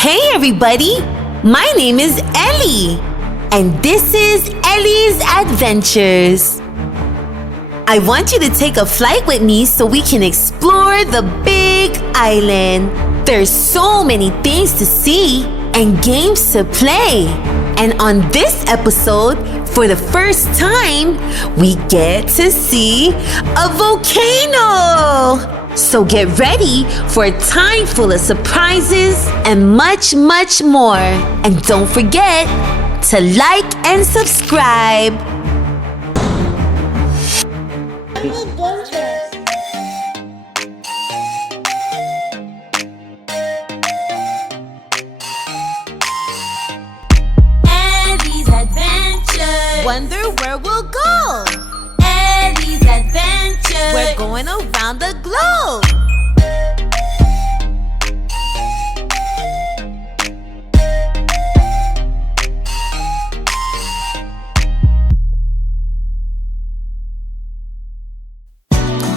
Hey everybody, my name is Elly, and this is Elly's Adventures. I want you to take a flight with me so we can explore the big island. There's so many things to see and games to play. And on this episode, for the first time, we get to see a volcano. So get ready for a time full of surprises and much, much more. And don't forget to like and subscribe. Elly's Adventures. Wonder where we'll go. Elly's Adventures. We're going around the globe.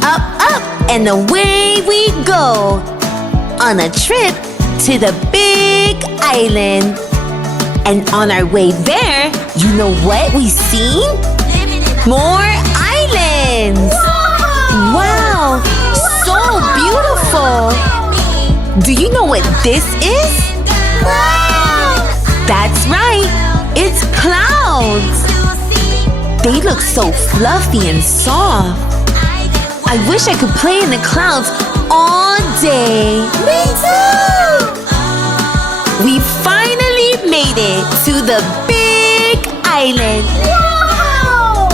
Up, up, and away we go on a trip to the big island. And on our way there, you know what we seen? More islands! Wow! So beautiful! Do you know what this is? That's right! It's clouds! They look so fluffy and soft. I wish I could play in the clouds all day. Me too! We finally made it to the big island. Wow!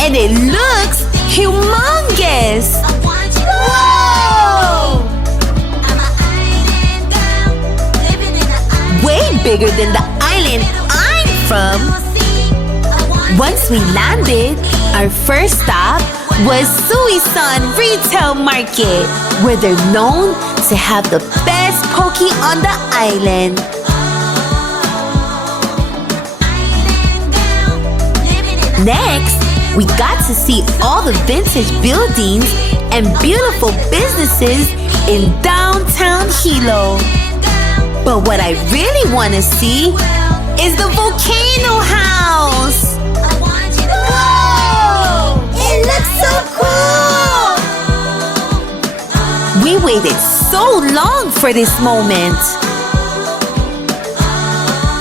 And it looks humongous. Whoa! Way bigger than the island I'm from. Once we landed, our first stop was Suisan Retail Market, where they're known to have the best poke on the island. Next, we got to see all the vintage buildings and beautiful businesses in downtown Hilo. But what I really want to see is the Volcano House. Whoa! It looks so cool! We waited so long for this moment.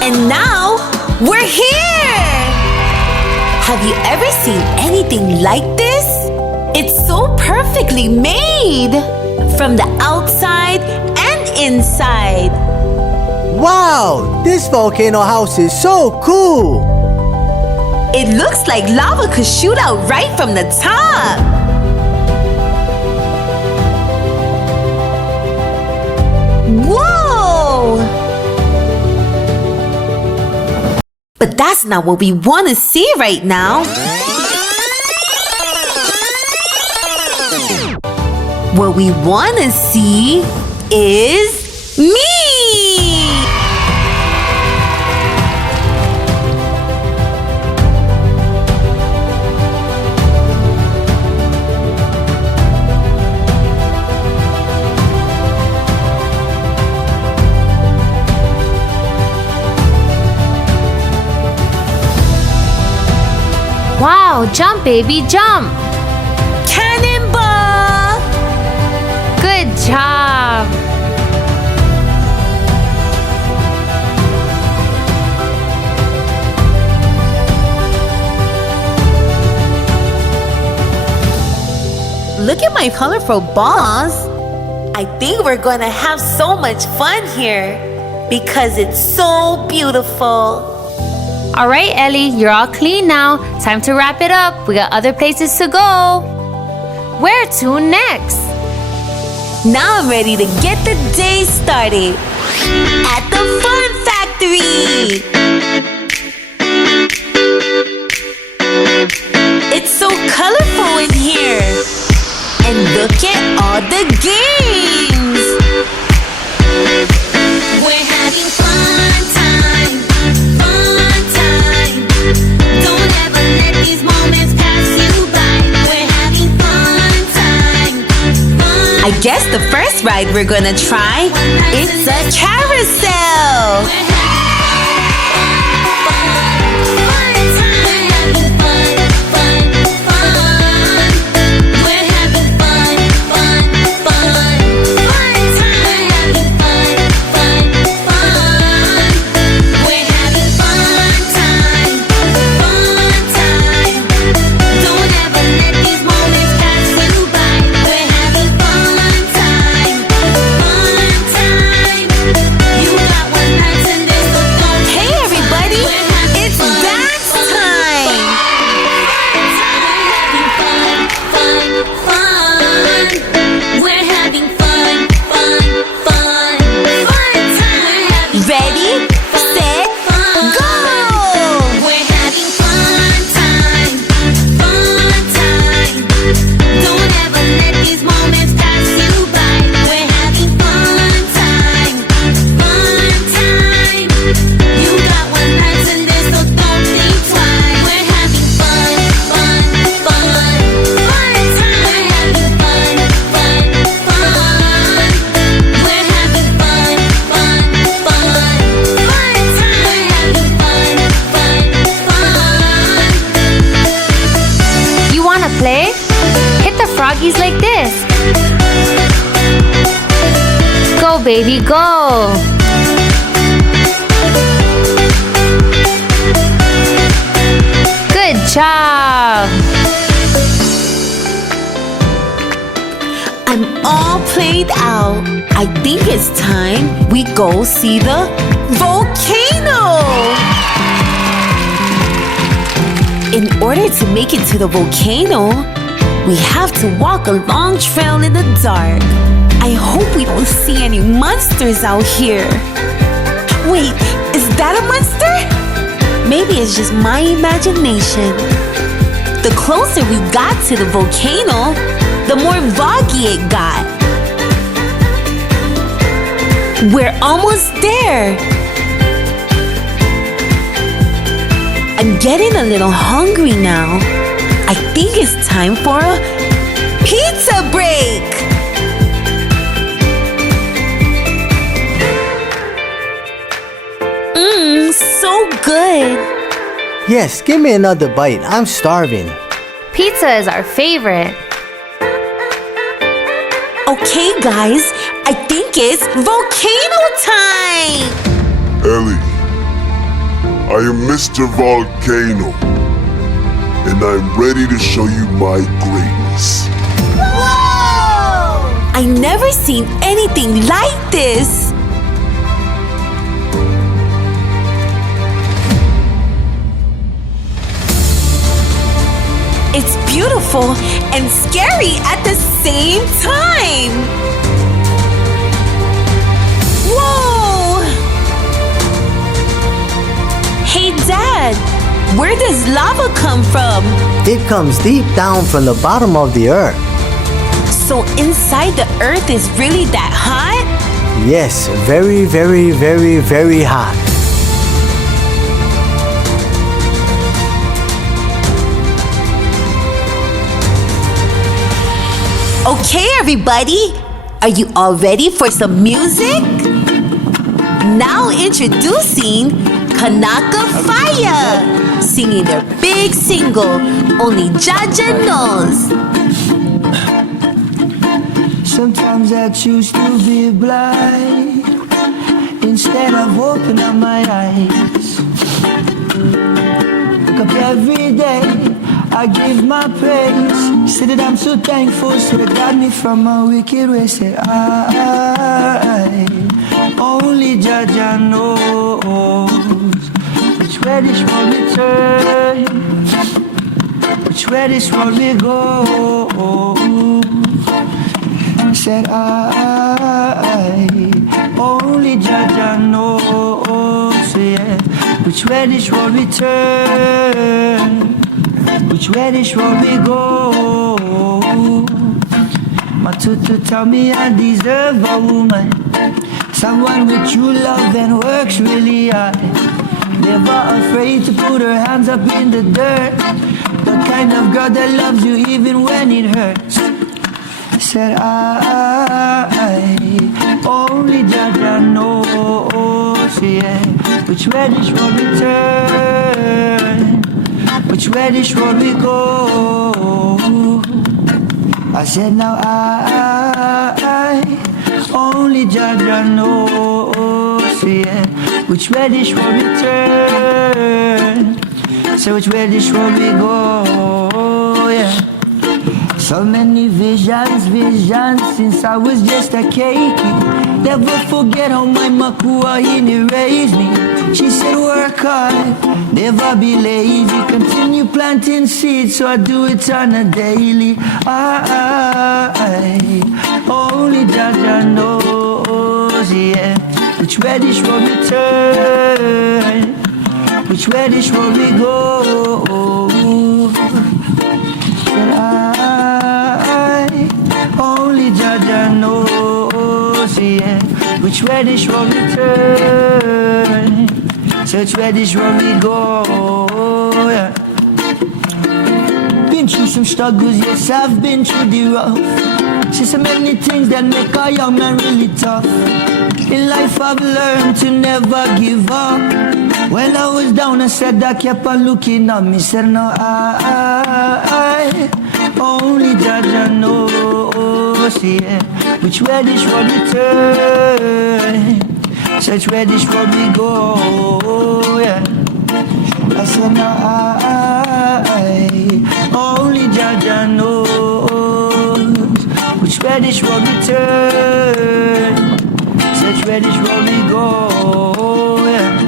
And now, we're here! Have you ever seen anything like this? It's so perfectly made! From the outside and inside. Wow! This volcano house is so cool! It looks like lava could shoot out right from the top. Whoa! But that's not what we want to see right now. What we want to see is me! Wow, jump baby, jump! Cannonball! Good job! Look at my colorful balls. I think we're gonna have so much fun here because it's so beautiful. All right, Elly, you're all clean now. Time to wrap it up. We got other places to go. Where to next? Now I'm ready to get the day started at the Fun Factory. It's so colorful in here. And look at all the games. We're having fun time, fun time. Don't ever let these moments pass you by. We're having fun time, fun I guess the first ride we're gonna try, it's a carousel. Froggies like this. Go, baby, go. Good job. I'm all played out. I think it's time we go see the volcano. In order to make it to the volcano, we have to walk a long trail in the dark. I hope we don't see any monsters out here. Wait, is that a monster? Maybe it's just my imagination. The closer we got to the volcano, the more foggy it got. We're almost there. I'm getting a little hungry now. I think it's time for a pizza break. So good. Yes, give me another bite. I'm starving. Pizza is our favorite. Okay, guys, I think it's volcano time. Elly, I am Mr. Volcano, and I'm ready to show you my greatness. Whoa! I never seen anything like this. It's beautiful and scary at the same time. Whoa! Hey, Dad, where does lava come from? It comes deep down from the bottom of the earth. So inside the earth is really that hot? Yes, very, very, very, very hot. Okay, everybody, are you all ready for some music? Now introducing Kanaka Fire, singing their big single, Only Jaja Knows. Sometimes I choose to be blind instead of opening up my eyes. Wake up every day, I give my praise. Say that I'm so thankful, so that got me from my wicked ways. Say I only Jaja knows which way this world we turn, which way this world we go. Said I only Jaja knows, yeah, which way this world we turn, which way this road we go. My tutu tell me I deserve a woman, someone with true love and works really hard, never afraid to put her hands up in the dirt, the kind of girl that loves you even when it hurts. said, I only Jaja knows, yeah, which way this road we turn, which way this road we go. I said, now I only Jaja knows, yeah, which way this road we turn, so which way this road we go, yeah. So many visions since I was just a cake. Never forget how my Makuahini raised me. She said work hard, never be lazy. Continue planting seeds, so I do it on a daily. I only Jaja knows, yeah, which way this road we turn, which way this road we go. Said I only Jaja knows, yeah, which way this road we turn, so which way this road we go, yeah. Been through some struggles, yes, I've been through the rough. See so many things that make a young man really tough. In life I've learned to never give up. When I was down I said I kept on looking up. Me said no, I only Jaja knows, yeah, which way this road we turn, so which way this road we go, yeah. I said no, I only Jaja knows, which way this road we turn, so which way this road we go, yeah.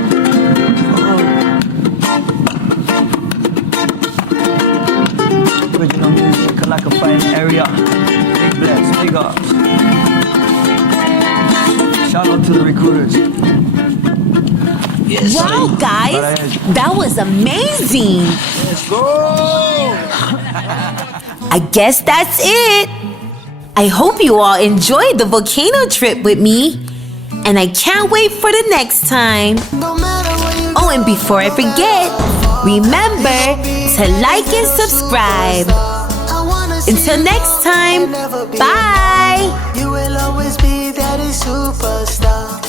Original music, like a fine area. Big bless, big ups. Shout out to the recruiters. Yes. Wow, guys, that was amazing. Let's go. I guess that's it. I hope you all enjoyed the volcano trip with me, and I can't wait for the next time. Oh, and before I forget, remember to like and subscribe. Until next time, bye! You will always be that superstar.